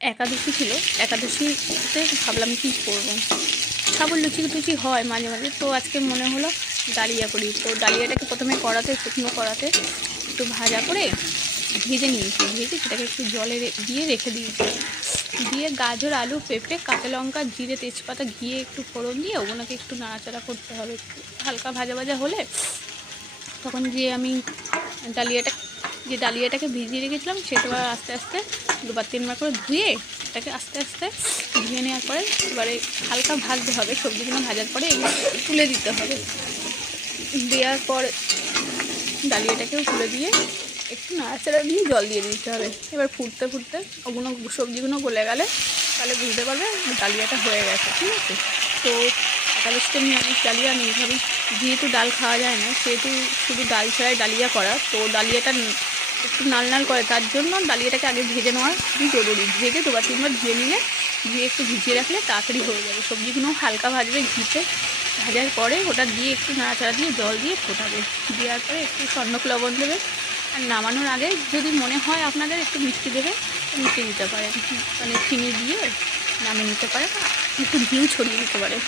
একাদশী ছিল, একাদশীতে ভাবলাম কী করবো, খাবার লুচি টুচি হয় মাঝে মাঝে, তো আজকে মনে হলো ডালিয়া করি। তো ডালিয়াটাকে প্রথমে শুকনো কড়াতে একটু ভাজা করে ভেজে নিয়েছি, ভেজে সেটাকে একটু জলে দিয়ে রেখে দিয়েছি, দিয়ে গাজর, আলু, পেঁপে, কাঁচা লঙ্কা, জিরে, তেজপাতা, ঘিয়ে একটু ফোড়ন দিয়ে ওগুলোকে একটু নাড়াচাড়া করতে হবে। একটু হালকা ভাজা ভাজা হলে তখন আমি ডালিয়াটাকে ভিজিয়ে রেখেছিলাম সেটা আস্তে আস্তে 2-3 বার করে ধুয়ে এটাকে আস্তে আস্তে ধুয়ে নেওয়ার পরে এবারে হালকা ভাজতে হবে। সবজিগুলো ভাজার পরে এগুলো তুলে দিতে হবে। দেওয়ার পর ডালিয়াটাকেও তুলে দিয়ে একটু নাড়াচাড়া দিয়ে জল দিয়ে দিতে হবে। এবার ফুটতে ফুটতে সবজিগুলো গলে গেলে তাহলে বুঝতে পারবে ডালিয়াটা হয়ে গেছে। ঠিক আছে? তো একাদশীতে নিরামিষ ডালিয়া আমি এইভাবেই, যেহেতু ডাল খাওয়া যায় না সেহেতু শুধু ডাল ছাড়াই ডালিয়া করা, তো ডালিয়াটা একটু নাল নাল করে, তার জন্য ডালিয়াটাকে আগে ভেজে নেওয়া খুবই জরুরি। ভেজে 2-3 বার ধুয়ে নিলে, ধুয়ে একটু ভিজিয়ে রাখলে তাড়াতাড়ি হয়ে যাবে। সবজিগুলো হালকা ভাজবে ঘিতে, ভাজার পরে ওটা দিয়ে একটু নাড়াচাড়া দিয়ে জল দিয়ে ফোটাবে। দেওয়ার পরে একটু সন্নক লবণ দেবে, আর নামানোর আগে যদি মনে হয় আপনাদের একটু মিষ্টি দেবে, মিষ্টি দিতে পারেন, মানে চিনি দিয়ে নামিয়ে নিতে পারেন, একটু ঘিউ ছড়িয়ে দিতে পারেন।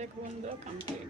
দেখো বন্ধুরা, কমপ্লিট।